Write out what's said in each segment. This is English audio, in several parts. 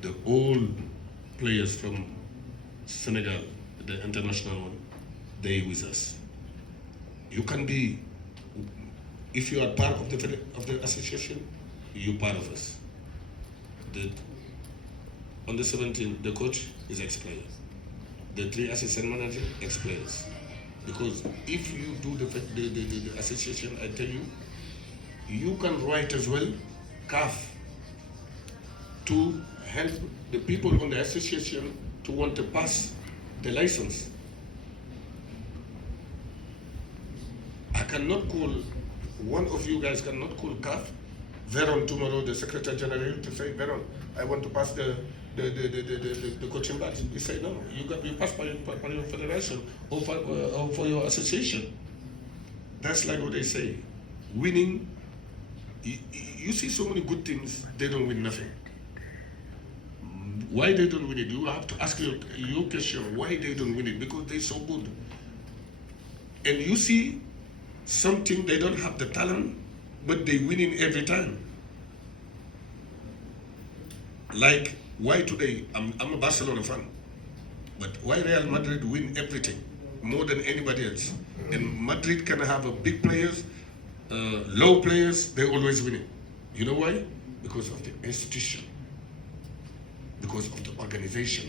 the old players from Senegal, the international one, they with us. You can be, if you are part of the association, you're part of us. On the 17th, the coach is ex-player. The 3 assistant managers, ex-players. Because if you do the association, I tell you, you can write as well, CAF, to help the people on the association to want to pass the license. I cannot call, one of you guys cannot call CAF, Veron tomorrow, the Secretary General, to say, Veron, I want to pass the coaching badge. You say, no, you pass by your federation or for your association. That's like what they say. Winning, you see so many good things, they don't win nothing. Why they don't win it? You have to ask your question, why they don't win it? Because they're so good. And you see something, they don't have the talent, but they winning every time. Like, why today, I'm a Barcelona fan, but why Real Madrid win everything more than anybody else? And Madrid can have a big players, low players, they always win it. You know why? Because of the institution, because of the organization.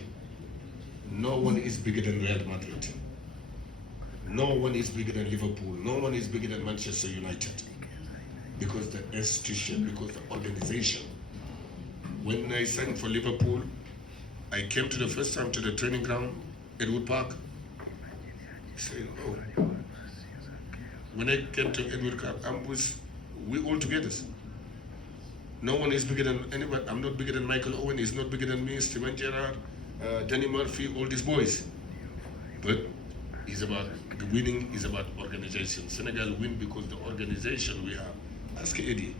No one is bigger than Real Madrid. No one is bigger than Liverpool. No one is bigger than Manchester United. Because the institution, because the organization. When I signed for Liverpool, I came to the first time to the training ground, Edwood Park. I said, oh. When I came to Edwood Park, we all together. No one is bigger than anybody. I'm not bigger than Michael Owen. He's not bigger than me, Steven Gerrard, Danny Murphy, all these boys. But it's about the winning, is about organization. Senegal win because the organization we have. Ask Eddy.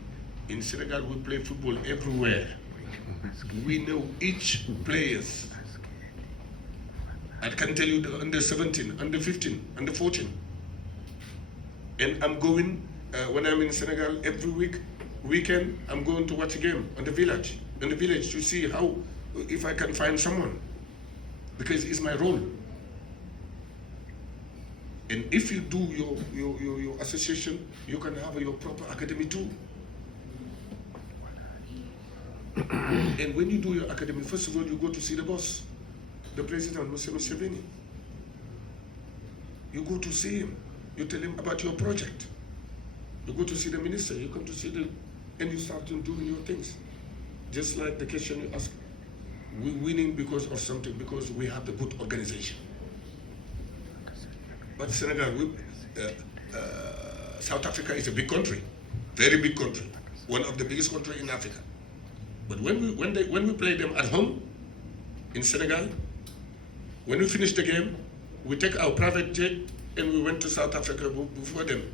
In Senegal, we play football everywhere. We know each players. I can tell you the under 17, under 15, under 14. And I'm going, when I'm in Senegal, every weekend, I'm going to watch a game in the village to see how, if I can find someone. Because it's my role. And if you do your association, you can have your proper academy too. And when you do your academy, first of all, you go to see the boss, the president, Mr. Museveni. You go to see him. You tell him about your project. You go to see the minister. You come to see and you start doing your things. Just like the question you ask, we're winning because of something, because we have the good organization. But Senegal, South Africa is a big country, very big country, one of the biggest countries in Africa. But when we play them at home in Senegal, when we finish the game, we take our private jet and we went to South Africa before them.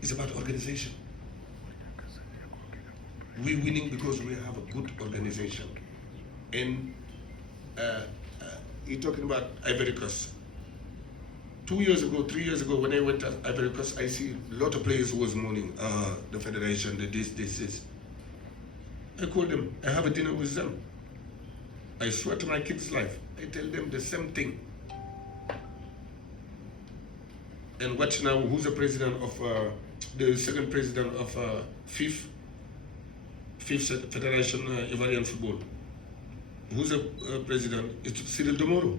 It's about organization. We're winning because we have a good organization. And you're talking about Ivory Coast. 2 years ago, 3 years ago, when I went to Ivory Coast, I see a lot of players who was mourning, the federation, this. I call them, I have a dinner with them. I swear to my kids' life, I tell them the same thing. And watch now, who's the president of, the second president of fifth Federation Ivorian Football? Who's the president? It's Cyril Domoro.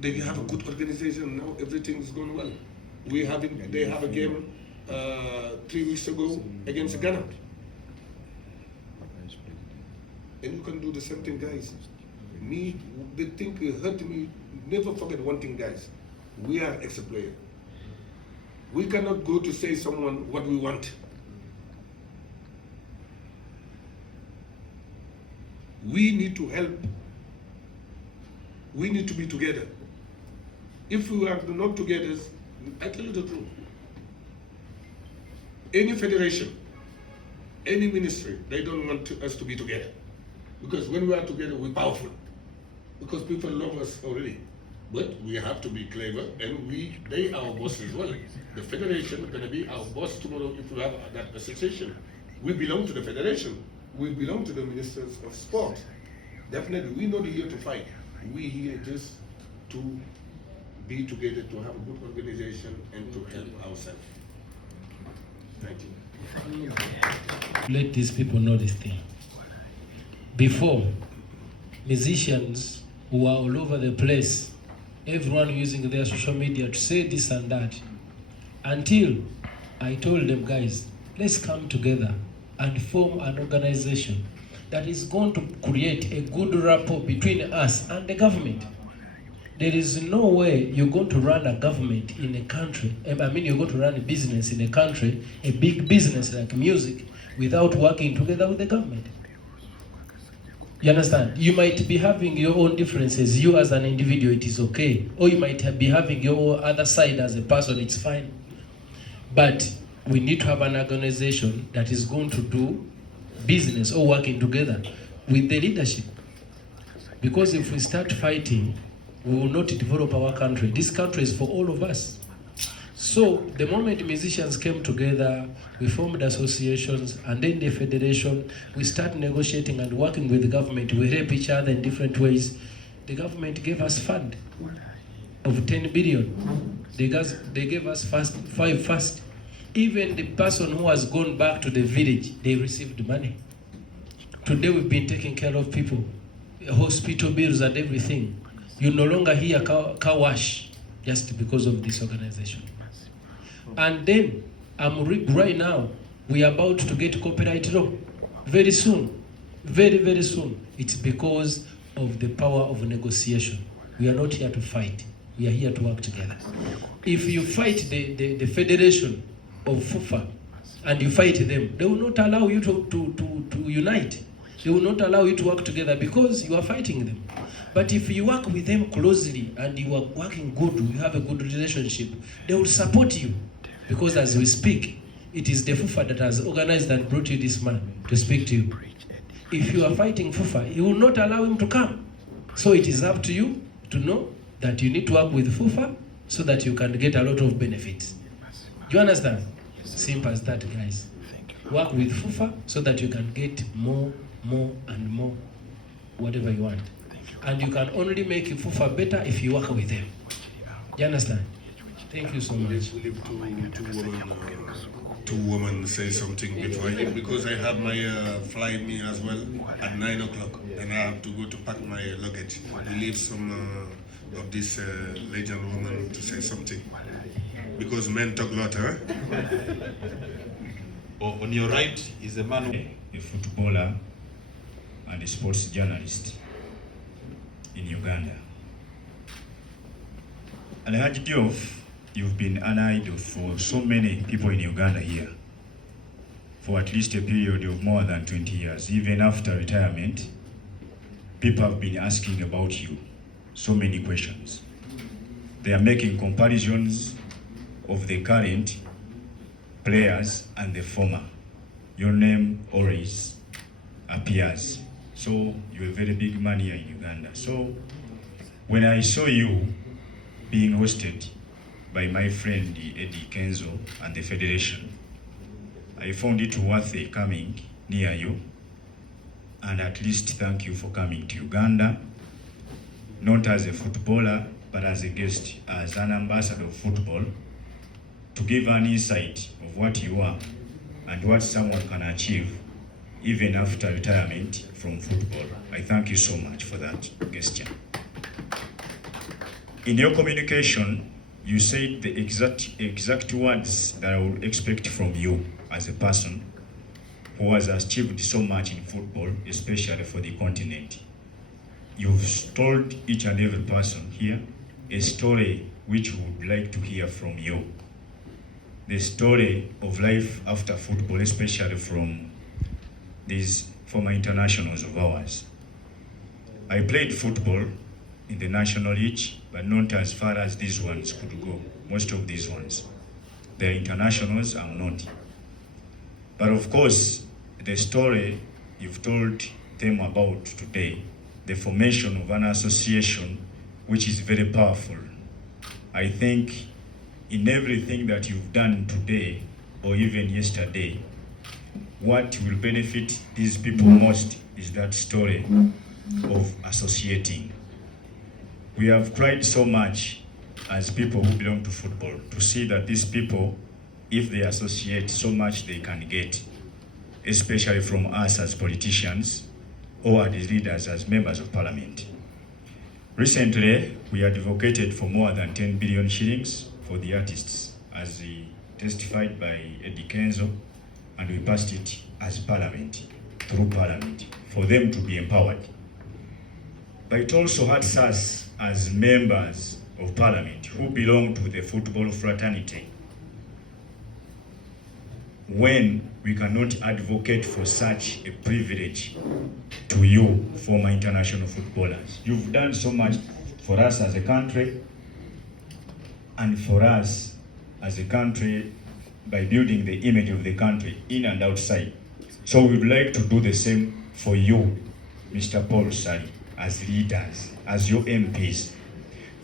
They have a good organization now. Everything's going well. They have a game 3 weeks ago against Ghana. And you can do the same thing, guys. The thing hurt me. Never forget one thing, guys. We are ex-player. We cannot go to say someone what we want. We need to help. We need to be together. If we are not together, I tell you the truth. Any federation, any ministry, they don't want us to be together. Because when we are together, we're powerful. Because people love us already. But we have to be clever, and they are our boss as well. The federation is going to be our boss tomorrow if we have that association. We belong to the federation. we belong to the ministers of sport. Definitely, we're not here to fight. We're here just to be together, to have a good organization and to help ourselves. Thank you. Let these people know this thing. Before, musicians who are all over the place, everyone using their social media to say this and that, until I told them, guys, let's come together and form an organization that is going to create a good rapport between us and the government. There is no way you're going to run a government in a country, you're going to run a business in a country, a big business like music, without working together with the government. You understand? You might be having your own differences. You as an individual, it is okay. Or you might be having your other side as a person, it's fine. But we need to have an organization that is going to do business or working together with the leadership. Because if we start fighting, we will not develop our country. This country is for all of us. So the moment musicians came together, we formed associations, and then the federation, we start negotiating and working with the government. We help each other in different ways. The government gave us fund of 10 billion. They gave us five first. Even the person who has gone back to the village, they received money. Today we've been taking care of people, hospital bills and everything. You no longer hear car wash just because of this organization. And then, right now, we are about to get copyright law. Very soon. Very, very soon. It's because of the power of negotiation. We are not here to fight. We are here to work together. If you fight the federation of FIFA and you fight them, they will not allow you to unite. They will not allow you to work together because you are fighting them. But if you work with them closely and you are working good, you have a good relationship, they will support you. Because as we speak, it is the FIFA that has organized and brought you this man to speak to you. If you are fighting FIFA, you will not allow him to come. So it is up to you to know that you need to work with FIFA so that you can get a lot of benefits. Do you understand? Simple as that, guys. Work with FIFA so that you can get more and more, whatever you want. And you can only make FIFA better if you work with them. Do you understand? Thank you so much. We leave two women say something before you, because I have my flight me as well at 9 o'clock, and I have to go to pack my luggage. We leave some of this legend woman to say something, because men talk a lot, huh? On your right is a man, a footballer and a sports journalist in Uganda. And Hajji Diouf, you've been an idol for so many people in Uganda here for at least a period of more than 20 years. Even after retirement, people have been asking about you so many questions. They are making comparisons of the current players and the former. Your name always appears. So you're a very big man here in Uganda. So when I saw you being hosted by my friend Eddy, Kenzo, and the Federation, I found it worthy coming near you and at least thank you for coming to Uganda, not as a footballer, but as a guest, as an ambassador of football, to give an insight of what you are and what someone can achieve even after retirement from football. I thank you so much for that gesture. In your communication, you said the exact words that I would expect from you as a person who has achieved so much in football, especially for the continent. You've told each and every person here a story which we would like to hear from you. The story of life after football, especially from these former internationals of ours. I played football in the National League, but not as far as these ones could go. Most of these ones, they're internationals, I'm not. But of course, the story you've told them about today, the formation of an association, which is very powerful. I think in everything that you've done today, or even yesterday, what will benefit these people most is that story of associating. We have tried so much as people who belong to football to see that these people, if they associate, so much they can get, especially from us as politicians or as leaders, as members of parliament. Recently, we advocated for more than 10 billion shillings for the artists, as testified by Eddy Kenzo, and we passed it as parliament, through parliament, for them to be empowered. But it also hurts us as members of parliament who belong to the football fraternity when we cannot advocate for such a privilege to you, former international footballers. You've done so much for us as a country and for us as a country by building the image of the country in and outside. So we would like to do the same for you, Mr. Paul Sali, as leaders, as your MPs.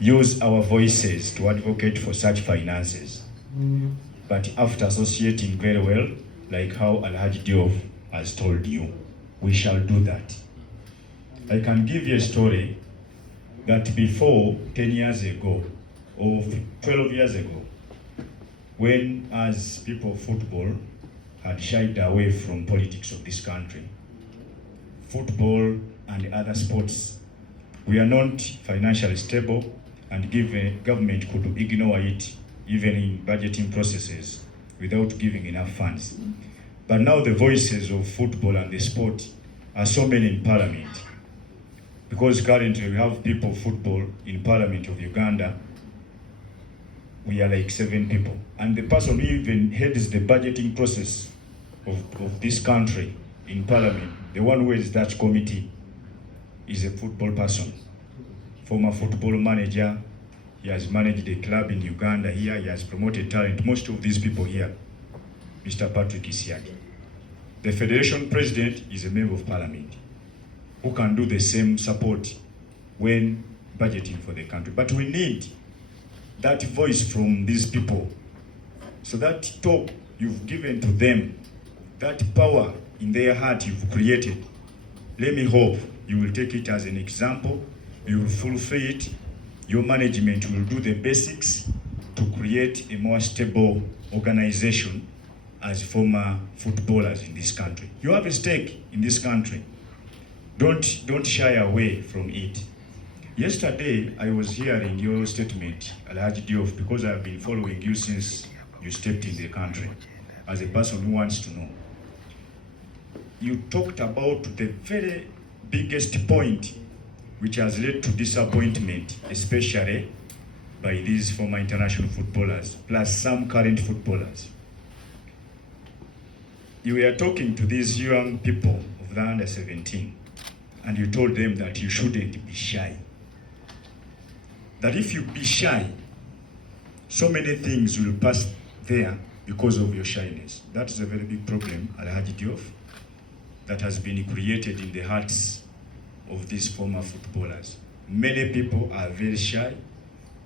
Use our voices to advocate for such finances. But after associating very well, like how Hajji Diouf has told you, we shall do that. I can give you a story that before 10 years ago, or 12 years ago, when as people of football had shied away from politics of this country, football and other sports, we are not financially stable, and government could ignore it even in budgeting processes without giving enough funds. But now the voices of football and the sport are so many in parliament, because currently we have people of football in parliament of Uganda. We are like 7 people, and the person who even heads the budgeting process of this country in parliament, the one who heads that committee, is a football person, former football manager. He has managed a club in Uganda here. He has promoted talent. Most of these people here, Mr. Patrick Isiaki. The federation president is a member of parliament who can do the same support when budgeting for the country. But we need that voice from these people. So that talk you've given to them, that power in their heart you've created, let me hope you will take it as an example, you will fulfill it. Your management will do the basics to create a more stable organization as former footballers in this country. You have a stake in this country. Don't shy away from it. Yesterday, I was hearing your statement, Hajji Diouf, because I've been following you since you stepped in the country, as a person who wants to know. You talked about the very biggest point which has led to disappointment, especially by these former international footballers, plus some current footballers. You were talking to these young people of the under 17, and you told them that you shouldn't be shy. That if you be shy, so many things will pass there because of your shyness. That is a very big problem at Hajji Diouf that has been created in the hearts of these former footballers. Many people are very shy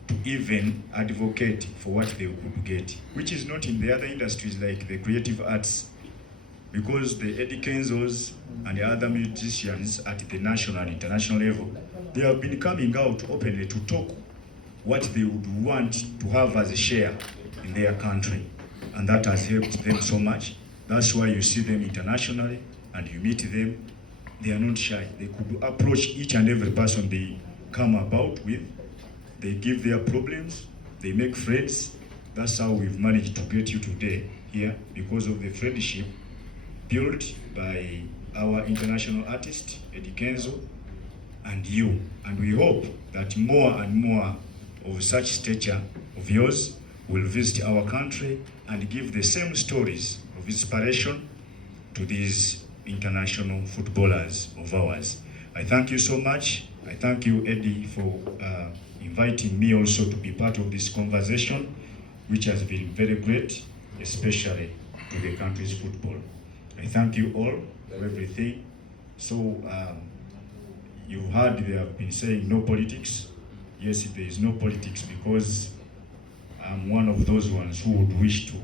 to even advocate for what they could get, which is not in the other industries like the creative arts, because the Eddy Kenzos and the other musicians at the national and international level, they have been coming out openly to talk what they would want to have as a share in their country, and that has helped them so much. That's why you see them internationally and you meet them. They are not shy. They could approach each and every person they come about with. They give their problems, they make friends. That's how we've managed to get you today here, because of the friendship built by our international artist, Eddy Kenzo, and you. And we hope that more and more of such stature of yours will visit our country and give the same stories of inspiration to these international footballers of ours. I thank you so much. I thank you, Eddy, for inviting me also to be part of this conversation, which has been very great, especially to the country's football. I thank you all for everything. So you heard they have been saying no politics. Yes, there is no politics, because I'm one of those ones who would wish to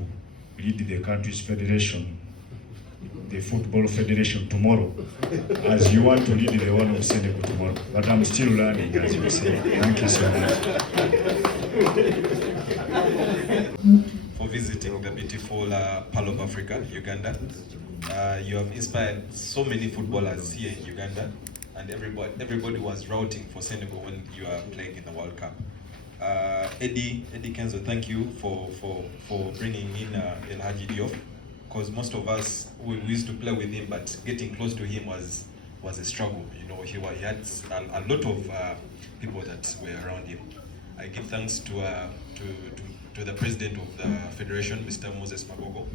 lead the country's federation the Football Federation tomorrow, as you want to lead the one of Senegal tomorrow. But I'm still learning, as you say. Thank you so much. For visiting the beautiful Pearl of Africa, Uganda. You have inspired so many footballers here in Uganda, and everybody was rooting for Senegal when you are playing in the World Cup. Eddy Kenzo, thank you for bringing in Hajji Diouf, because most of us we used to play with him, but getting close to him was a struggle. You know, he had a lot of people that were around him. I give thanks to the president of the federation, Mr. Moses Magogo,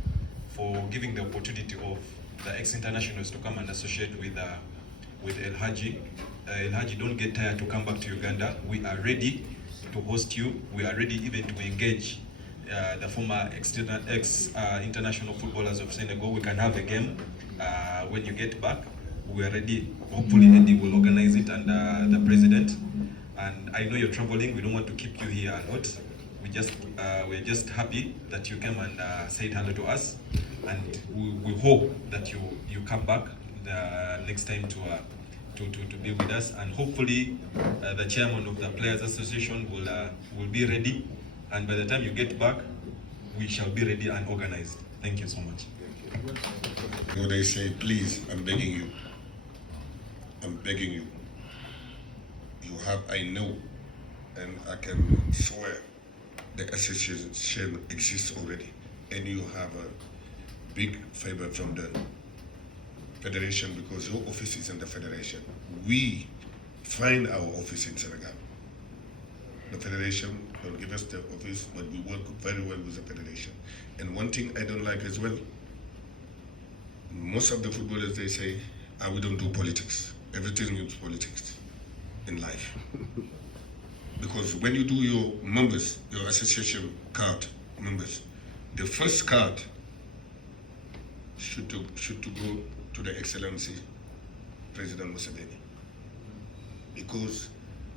for giving the opportunity of the ex-internationals to come and associate with El Hajji. El Hajji, don't get tired to come back to Uganda. We are ready to host you. We are ready even to engage the former ex-international footballers of Senegal. We can have a game when you get back. We are ready. Hopefully Eddy will organize it, and the president. And I know you're traveling. We don't want to keep you here a lot. We're just happy that you came and said hello to us, and we hope that you come back the next time to be with us, and hopefully the chairman of the Players Association will be ready, and by the time you get back, we shall be ready and organized. Thank you so much. You know, they say, please, I'm begging you. I'm begging you. You have, I know, and I can swear, the association exists already, and you have a big favor from the federation because your office is in the federation. We find our office in Senegal. The federation will give us the office, but we work very well with the federation. And one thing I don't like as well, most of the footballers, they say, we don't do politics. Everything is politics in life. Because when you do your members, your association card members, the first card should to go to the Excellency President Museveni. Because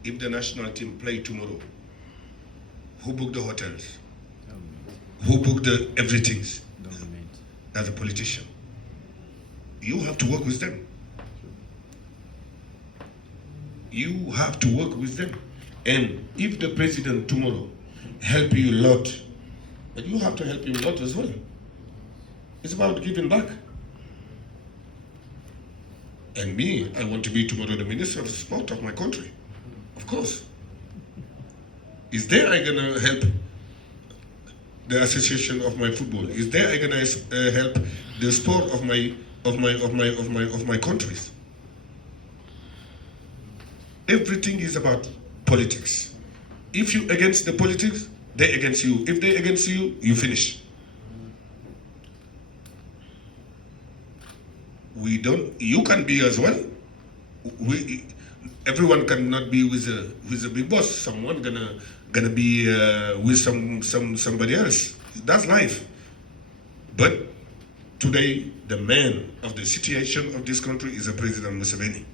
if the national team play tomorrow, who book the hotels? Who book the everything? That's a politician. You have to work with them. You have to work with them. And if the president tomorrow help you a lot, but you have to help him a lot as well. It's about giving back. And me, I want to be tomorrow the Minister of Sport of my country. Of course. Is there I gonna help the association of my football? Is there I gonna help the sport of my countries? Everything is about politics. If you against the politics, they against you. If they against you, you finish. We don't. You can be as well. Everyone cannot be with a big boss. Someone gonna be with somebody else. That's life. But today, the man of the situation of this country is the President Museveni.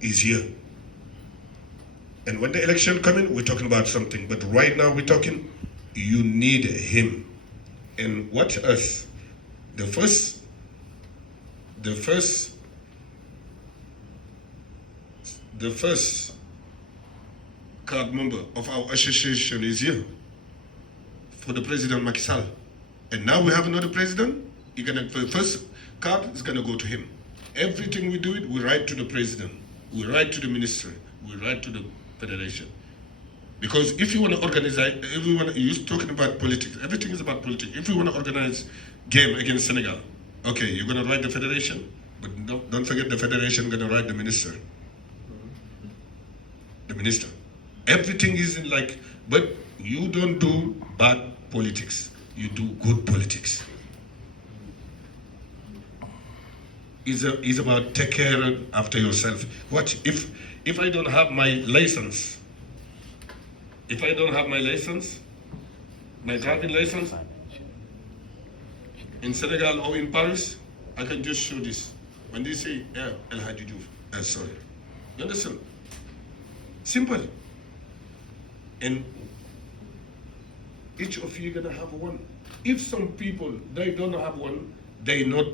He's here. And when the election coming, we're talking about something. But right now we're talking, you need him. And watch us. The first card member of our association is here for the President Macky Sall. And now we have another president. The first card is gonna go to him. Everything we do it, we write to the president, we write to the ministry, we write to the federation. Because if you want to organize, you're talking about politics, everything is about politics. If you want to organize game against Senegal, okay, you're going to write the federation, but don't forget the federation going to write the minister. The minister. Everything is in like, but you don't do bad politics, you do good politics. It's about take care after yourself. Watch, if I don't have my license, my driving license, in Senegal or in Paris, I can just show this. When they say, yeah, El Hajji Diouf, sorry. You understand? Simple. And each of you gonna have one. If some people, they don't have one, they're not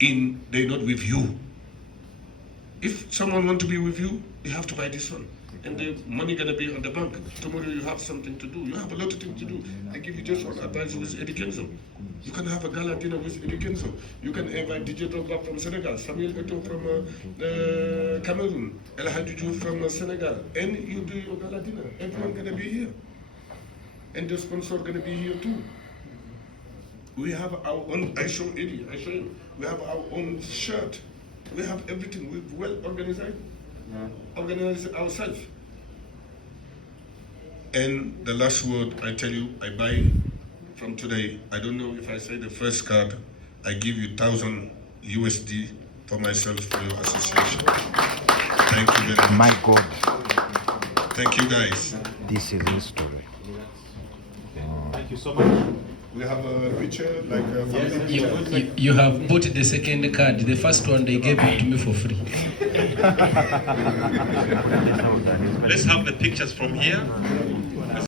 with you. If someone want to be with you, you have to buy this one. And the money gonna be on the bank. Tomorrow you have something to do. You have a lot of things to do. I give you just one advice with Eddy Kenzo. You can have a gala dinner with Eddy Kenzo. You can invite DJ Drogba from Senegal, Samuel Eto'o from Cameroon, El Hajji Diouf from Senegal, and you do your gala dinner. Everyone gonna be here, and the sponsor gonna be here too. We have our own. I show Eddy. I show you. We have our own shirt. We have everything. We've well organized. Organize it ourselves. And the last word I tell you, I buy from today. I don't know if I say the first card, I give you 1,000 USD for myself for your association. Thank you very much. My God. Thank you guys. This is history. Thank you so much. We have a picture, like a family picture. You have bought the second card. The first one they gave it to me for free. Let's have the pictures from here.